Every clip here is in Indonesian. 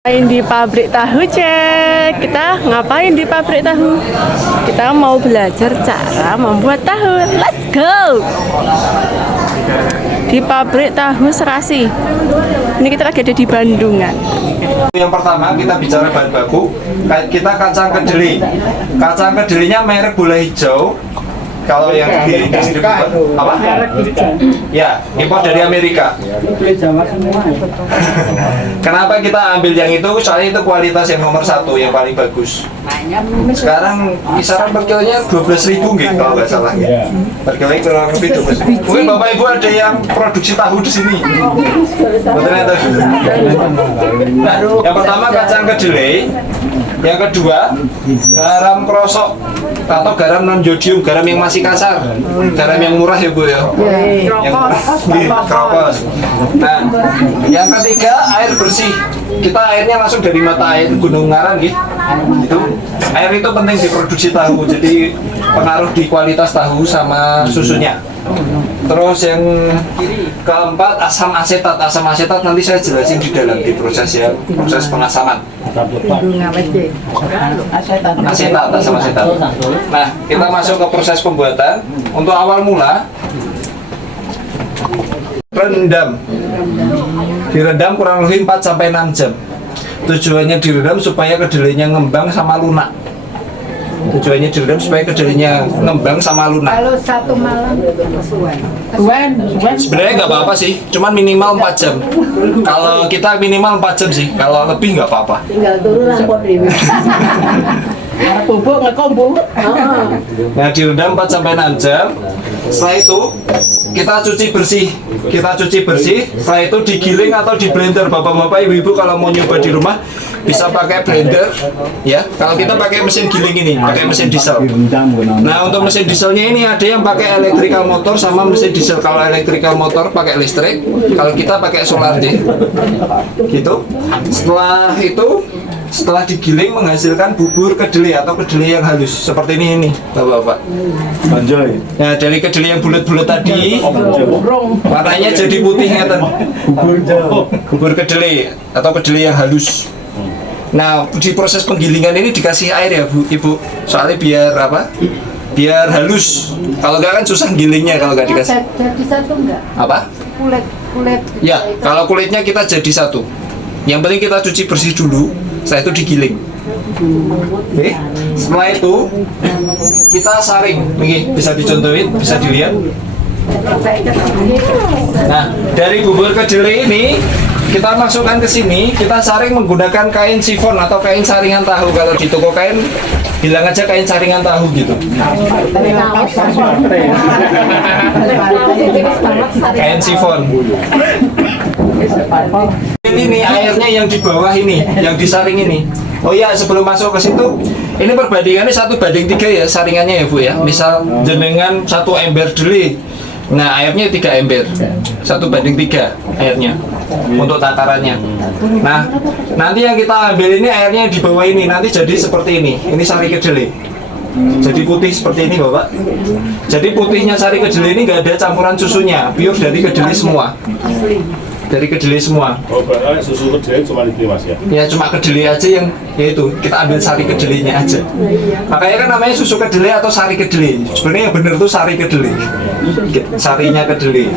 Ngapain di pabrik tahu, cek? Kita ngapain di pabrik tahu? Kita mau belajar cara membuat tahu. Let's go! Di pabrik tahu Serasi. Ini kita lagi ada di Bandungan. Yang pertama kita bicara bahan baku. Kita kacang kedelai. Kacang kedelainya merek Bola Hijau. Kalau yang di distributor apa? Ya, impor dari Amerika. Kenapa kita ambil yang itu? Soalnya itu kualitas yang nomor 1, yang paling bagus. Sekarang kisaran per kilonya 12.000 gitu kalau nggak salah ya. Per kilo kurang lebih 12.000. Mungkin Bapak Ibu ada yang produksi tahu di sini. Ternyata. Nah, yang pertama kacang kedelai. Yang kedua, garam krosok atau garam non jodium, garam yang masih kasar, garam yang murah ya Bu ya. Yang kropos. Nah, yang ketiga air bersih. Kita airnya langsung dari mata air Gunung Ngaran gitu. Itu air itu penting diproduksi tahu, jadi pengaruh di kualitas tahu sama susunya. Terus yang keempat asam asetat. Asam asetat nanti saya jelasin di dalam di proses pengasaman. Asetat, asam asetat. Nah, kita masuk ke proses pembuatan. Untuk awal mula rendam. Direndam kurang lebih 4 sampai 6 jam. Tujuannya direndam supaya kedelainya ngembang sama lunak. Tujuannya direndam supaya kedelainya ngembang sama lunak. Kalau 1 malam Sebenarnya nggak apa-apa sih, cuman minimal 4 jam. Kalau kita minimal 4 jam sih, kalau lebih nggak apa-apa. tinggal turun lampot ini. Bubuk ngekombu. Nah, direndam 4 sampai 6 jam. Setelah itu kita cuci bersih. Setelah itu digiling atau di blender. Bapak-bapak, ibu-ibu kalau mau nyoba di rumah bisa pakai blender ya. Kalau kita pakai mesin giling ini, pakai mesin diesel. Nah, untuk mesin dieselnya ini ada yang pakai electrical motor sama mesin diesel. Kalau electrical motor pakai listrik, kalau kita pakai solar deh. Gitu. Setelah itu, setelah digiling menghasilkan bubur kedelai atau kedelai yang halus seperti ini Bapak-bapak. Anjay. Nah, dari kedelai yang bulat-bulat tadi warnanya jadi putih ngeten. Bubur kedelai atau kedelai yang halus. Nah, di proses penggilingan ini dikasih air ya Bu, Ibu. Soalnya biar apa? Biar halus. Kalau enggak kan susah gilingnya kalau enggak dikasih. Jadi satu enggak? Apa? Kulit. Ya, kalau kulitnya kita jadi satu. Yang penting kita cuci bersih dulu, setelah itu digiling. Oke. Setelah itu kita saring. Nih, bisa dicontohin, bisa dilihat. Nah, dari bubur kedelai ini kita masukkan ke sini, kita saring menggunakan kain sifon atau kain saringan tahu. Kalau di toko kain bilang aja kain saringan tahu gitu. Kain sifon. Ini airnya yang di bawah ini, yang disaring ini. Oh ya, sebelum masuk ke situ, ini perbandingannya 1:3 ya saringannya ya Bu ya. Misal jenengan 1 ember deli, nah airnya 3 ember, 1:3 airnya untuk takarannya. Nah, nanti yang kita ambil ini airnya di bawah ini, nanti jadi seperti ini. Ini sari kedelai. Jadi putih seperti ini Bapak. Jadi putihnya sari kedelai ini nggak ada campuran susunya, pure dari kedelai semua. Dari kedelai semua. Oh, berarti susu kedelai cuma ini Mas ya? Ya, cuma kedelai aja yang yaitu kita ambil sari kedelainya aja. Makanya kan namanya susu kedelai atau sari kedelai. Sebenarnya yang benar tuh sari kedelai. Sarinya kedelai.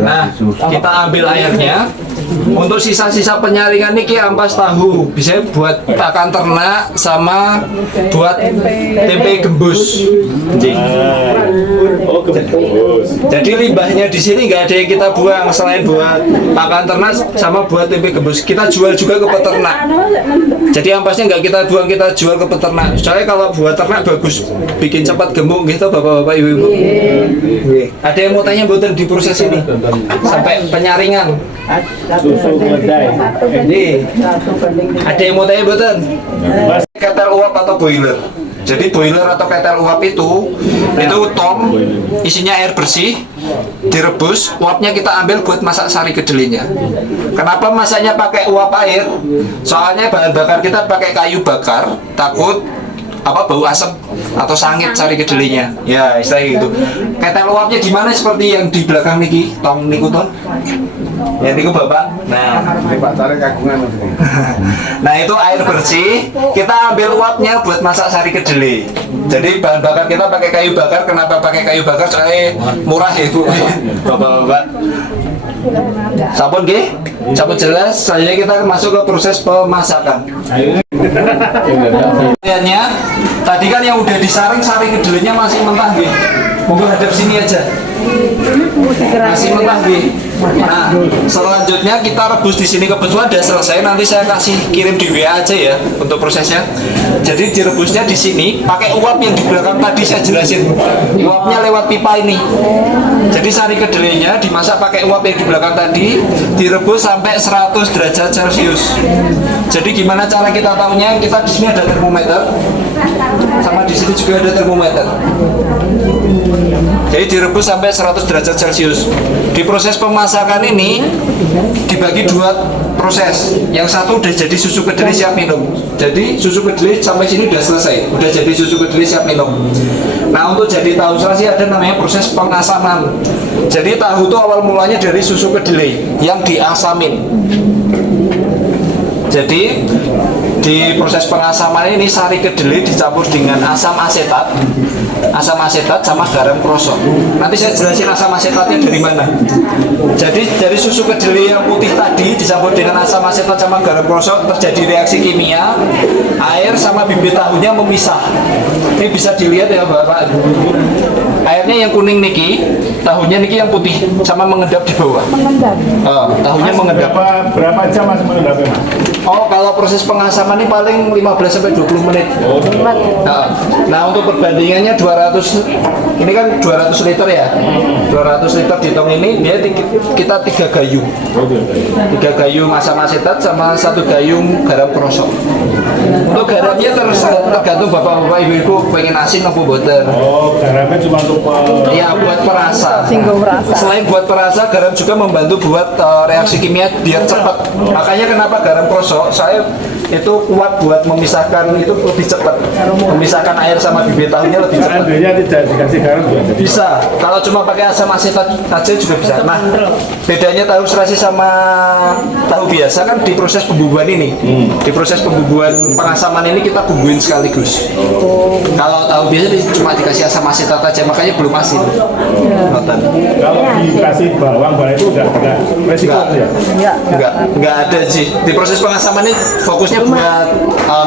Nah, kita ambil airnya. Untuk sisa-sisa penyaringan ini ampas tahu, bisa buat pakan ternak sama buat tempe gembus. Oh, gembus. Jadi limbahnya di sini nggak ada yang kita buang selain buat pakan ternak sama buat tempe gembus. Kita jual juga ke peternak. Jadi ampasnya nggak kita buang, kita jual ke peternak. Soalnya kalau buat ternak bagus, bikin cepat gemuk gitu Bapak-bapak Ibu-ibu. Ada yang mau tanya buatan di proses ini sampai penyaringan? Susu kedelai. Nih, ada yang mau tanya buatan? Ketel uap atau boiler. Jadi boiler atau ketel uap itu tom, isinya air bersih, direbus, uapnya kita ambil buat masak sari kedelainya. Kenapa masaknya pakai uap air? Soalnya bahan bakar kita pakai kayu bakar, takut bau asap atau sangit sari kedelainya. Ya, istilahnya gitu. Ketel uapnya gimana seperti yang di belakang niki, tong niku ton. Ya niku Bapak. Nah, Pak tarik kagungan. nah itu air bersih, kita ambil uapnya buat masak sari kedelai. Jadi bahan bakar kita pakai kayu bakar. Kenapa pakai kayu bakar? Soalnya murah ya Ibu. Bapak-bapak. Sampun nggih? Sampun jelas. Selanjutnya kita masuk ke proses pemasakan. Lihatnya, tadi kan yang udah disaring sari kedelainya masih mentah nggih. Monggo hadap sini aja. Masih mentah nggih. Nah, selanjutnya kita rebus di sini, kebetulan udah selesai. Nanti saya kasih kirim di WA aja ya untuk prosesnya. Jadi direbusnya di sini pakai uap yang di belakang tadi saya jelasin. Uapnya lewat pipa ini. Jadi sari kedelainya dimasak pakai uap yang di belakang tadi, direbus sampai 100 derajat Celcius. Jadi gimana cara kita tahunya? Kita di sini ada termometer, sama di sini juga ada termometer. Jadi direbus sampai 100 derajat Celcius. Di proses pemasakan ini dibagi dua proses. Yang satu udah jadi susu kedelai siap minum. Jadi susu kedelai sampai sini udah selesai, udah jadi susu kedelai siap minum. Nah, untuk jadi tahu serasi ada namanya proses pengasaman. Jadi tahu itu awal mulanya dari susu kedelai yang diasamin. Jadi di proses pengasaman ini sari kedelai dicampur dengan asam asetat sama garam krosok. Nanti saya jelasin asam asetatnya dari mana. Jadi dari susu kedelai yang putih tadi dicampur dengan asam asetat sama garam krosok, terjadi reaksi kimia, air sama bibit tahunya memisah. Ini bisa dilihat ya Bapak. Airnya yang kuning niki, tahunya niki yang putih sama mengendap di bawah. Tahunya mengendap. Berapa jam Mas mengendapnya Mas? Oh, kalau proses pengasaman ini paling 15 sampai 20 menit. Nah, untuk perbandingannya 200, ini kan 200 liter ya. 200 liter di tong ini dia kita 3 gayung. 3 gayung asam asetat sama 1 gayung garam krosok. Untuk garamnya tergantung Bapak-bapak Ibu-ibu pengen asin apa boten. Oh, garamnya cuma untuk ya buat perasa. Rasa. Selain buat perasa, garam juga membantu buat reaksi kimia biar cepat. Makanya kenapa garam krosok saya itu kuat buat memisahkan itu lebih cepat. Memisahkan air sama bibit tahunya lebih cepat. seandainya tidak dikasih garam juga Bisa. Kalau cuma pakai asam asetat aja juga bisa. Nah, bedanya tahu serasi sama tahu biasa kan di proses pembubuhan ini. Di proses pembubuhan pengasaman ini kita bumbuin sekaligus. Kalau tahu biasa cuma dikasih asam asetat aja, makanya belum asin. Notan. Kalau dikasih bawang itu udah ada resiko ya? Enggak ada sih. Di proses pengasaman ini fokusnya buat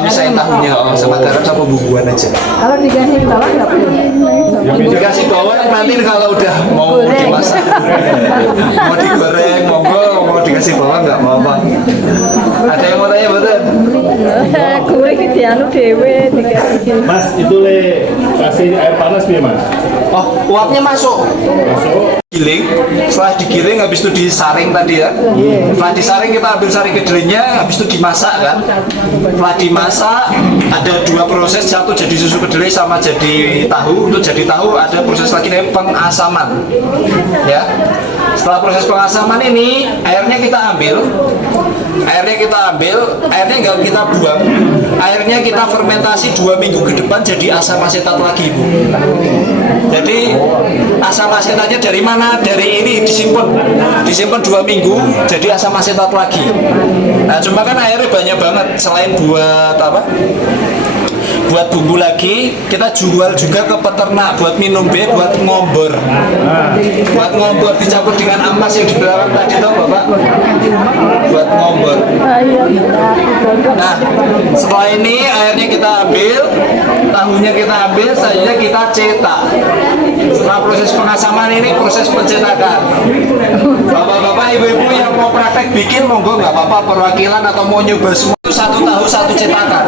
misahin tahunya sama garam sama bumbuan aja. Kalau dikasih bawang nggak boleh. Dikasih bawang nanti kalau udah mau dimasak, mau digoreng, monggo, mau dikasih bawang nggak apa-apa. Ada yang mau tanya betul? Gue gitu anu dewe dikasih. Mas, itu kasih air panas ya Mas? Oh, uapnya masuk. Masuk. Giling, setelah digiling habis itu disaring tadi ya. Setelah disaring kita ambil sari kedelainya, habis itu dimasak kan. Setelah dimasak ada dua proses, satu jadi susu kedelai sama jadi tahu. Untuk jadi tahu ada proses lagi namanya pengasaman. Ya. Setelah proses pengasaman ini airnya kita ambil. Airnya nggak kita buang. Airnya kita fermentasi 2 minggu ke depan jadi asam asetat lagi, Bu. Jadi asam asetatnya dari mana? Dari ini disimpan 2 minggu jadi asam asetat lagi. Nah, cuma kan airnya banyak banget. Selain buat apa? Buat bumbu lagi, kita jual juga ke peternak buat minum buat ngombor. Buat ngombor dicampur dengan ampas yang di belakang tadi toh Bapak. Buat ngombor. Nah, setelah ini airnya kita ambil, tahunya kita ambil, selanjutnya kita cetak. Setelah proses pengasaman ini proses pencetakan. Bapak-bapak, ibu-ibu yang mau praktek bikin monggo nggak apa-apa, perwakilan atau mau nyoba semua. 1 tahu 1 cetakan.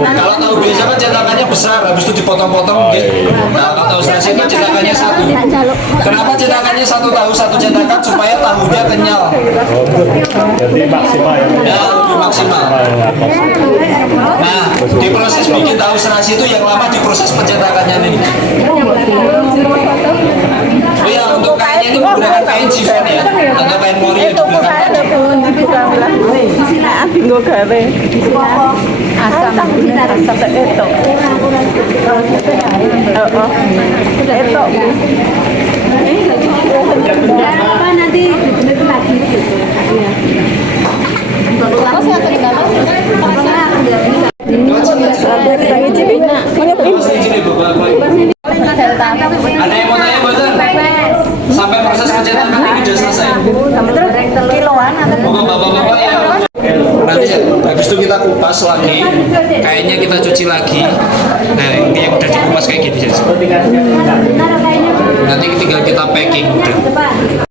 Kalau tahu biasa kan cetakannya besar, habis itu dipotong-potong gitu. Nah, kalau tahu serasi itu cetakannya 1. Kenapa cetakannya 1 tahu 1 cetakan? Supaya tahunya kenyal. Jadi maksimal ya? Ya, lebih maksimal. Nah, di proses bikin tahu serasi itu yang lama di proses pencetakannya nih. Oh ya, untuk kainnya itu menggunakan kain chiffon ya, atau kain mori yang di belakang tadi. Bingung gawe. Asam itu. Apa nanti bener lagi gitu. Iya. Ada yang mau tanya bosan? Sampai proses pencetakan ini sudah selesai. Moga bapak-bapak ya. Nanti habis itu kita kupas lagi. Kayaknya kita cuci lagi. Nah, ini yang udah dikupas kayak gini. Nanti tinggal kita packing. Udah.